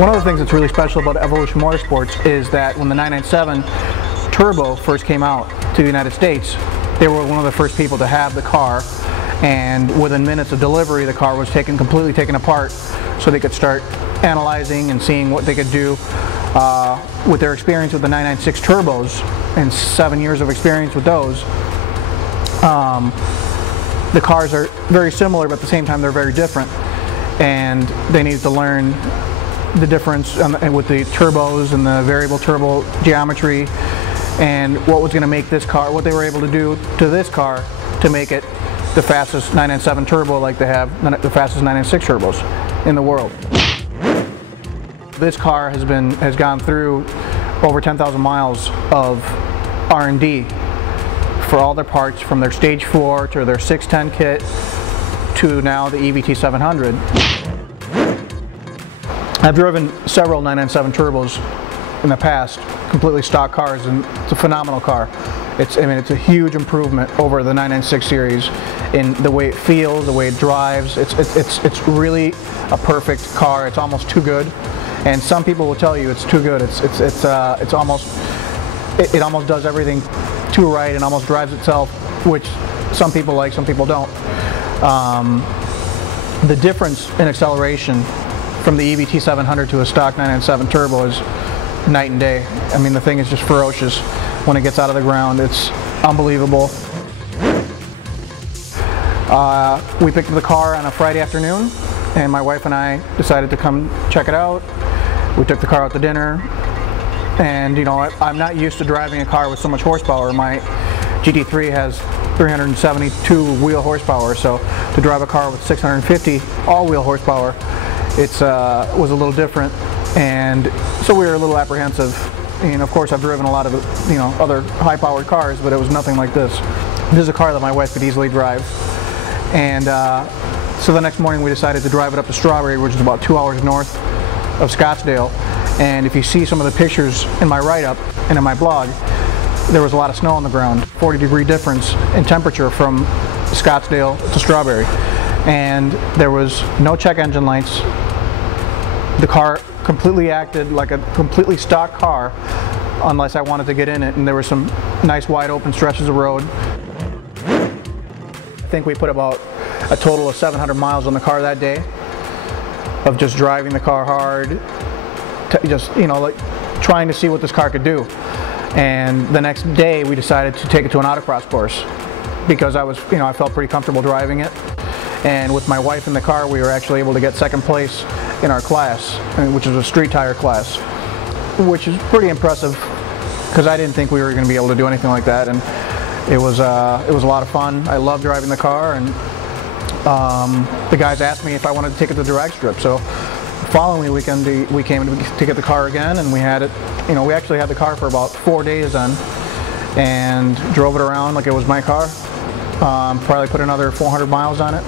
One of the things that's really special about Evolution Motorsports is that when the 997 Turbo first came out to the United States, they were one of the first people to have the car, and within minutes of delivery the car was completely taken apart so they could start analyzing and seeing what they could do with their experience with the 996 Turbos and 7 years of experience with those. The cars are very similar, but at the same time they're very different, and they needed to learn the difference with the turbos and the variable turbo geometry and what was going to make this car, what they were able to do to this car to make it the fastest 997 Turbo, like they have the fastest 996 turbos in the world. This car has gone through over 10,000 miles of R&D for all their parts, from their stage 4 to their 610 kit to now the EVT700. I've driven several 997 Turbos in the past, completely stock cars, and it's a phenomenal car. It's a huge improvement over the 996 series in the way it feels, the way it drives. It's really a perfect car. It's almost too good, and some people will tell you it's too good. It almost does everything too right and almost drives itself, which some people like, some people don't. The difference in acceleration from the EVT700 to a stock 997 Turbo is night and day. I mean, the thing is just ferocious when it gets out of the ground. It's unbelievable. We picked up the car on a Friday afternoon, and my wife and I decided to come check it out. We took the car out to dinner, and you know, I'm not used to driving a car with so much horsepower. My GT3 has 372 wheel horsepower, so to drive a car with 650 all-wheel horsepower, was a little different, and so we were a little apprehensive. And of course, I've driven a lot of other high-powered cars, but it was nothing like this. This is a car that my wife could easily drive, and so the next morning we decided to drive it up to Strawberry, which is about 2 hours north of Scottsdale. And if you see some of the pictures in my write-up and in my blog, there was a lot of snow on the ground, 40-degree difference in temperature from Scottsdale to Strawberry, and there was no check engine lights. The car completely acted like a completely stock car unless I wanted to get in it, and there were some nice wide open stretches of road. I think we put about a total of 700 miles on the car that day of just driving the car hard, just like trying to see what this car could do. And the next day we decided to take it to an autocross course because I felt pretty comfortable driving it. And with my wife in the car, we were actually able to get second place in our class, which is a street tire class, which is pretty impressive because I didn't think we were going to be able to do anything like that. And it was a lot of fun. I love driving the car, and the guys asked me if I wanted to take it to the drag strip. So the following weekend we came to get the car again, and we had it. We actually had the car for about 4 days then, and drove it around like it was my car. Probably put another 400 miles on it,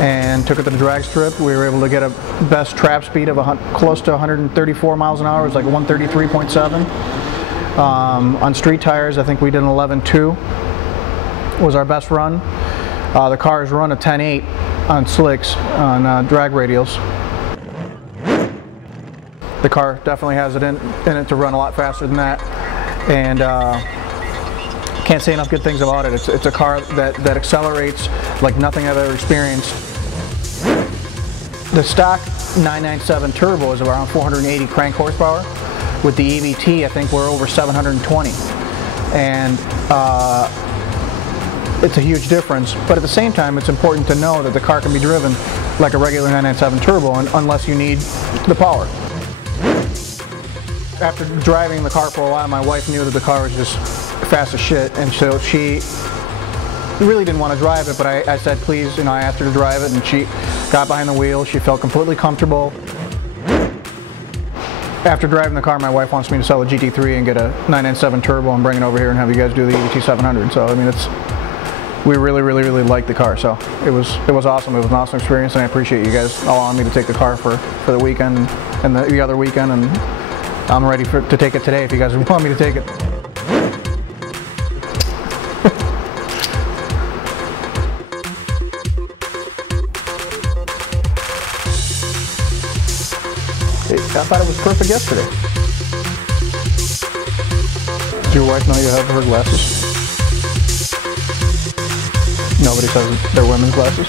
and took it to the drag strip. We were able to get a best trap speed of close to 134 miles an hour. It was like 133.7. On street tires, I think we did an 11.2. Was our best run. The cars run a 10.8 on slicks on drag radials. The car definitely has it in it to run a lot faster than that, and can't say enough good things about it. It's a car that accelerates like nothing I've ever experienced. The stock 997 Turbo is around 480 crank horsepower. With the EVT, I think we're over 720, and it's a huge difference. But at the same time, it's important to know that the car can be driven like a regular 997 Turbo, unless you need the power. After driving the car for a while, my wife knew that the car was just fast as shit, and so she really didn't want to drive it, but I said please, I asked her to drive it, and she got behind the wheel. She felt completely comfortable. After driving the car, my wife wants me to sell the GT3 and get a 997 Turbo and bring it over here and have you guys do the EVT700. So I mean, we really like the car. So it was awesome. It was an awesome experience, and I appreciate you guys allowing me to take the car for the weekend and the other weekend, and I'm ready to take it today if you guys want me to take it. I thought it was perfect yesterday. Does your wife know you have her glasses? Nobody says they're women's glasses.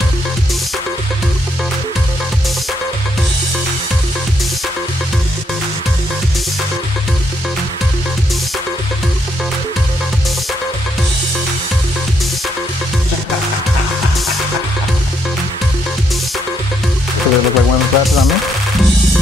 Do they look like women's glasses on me?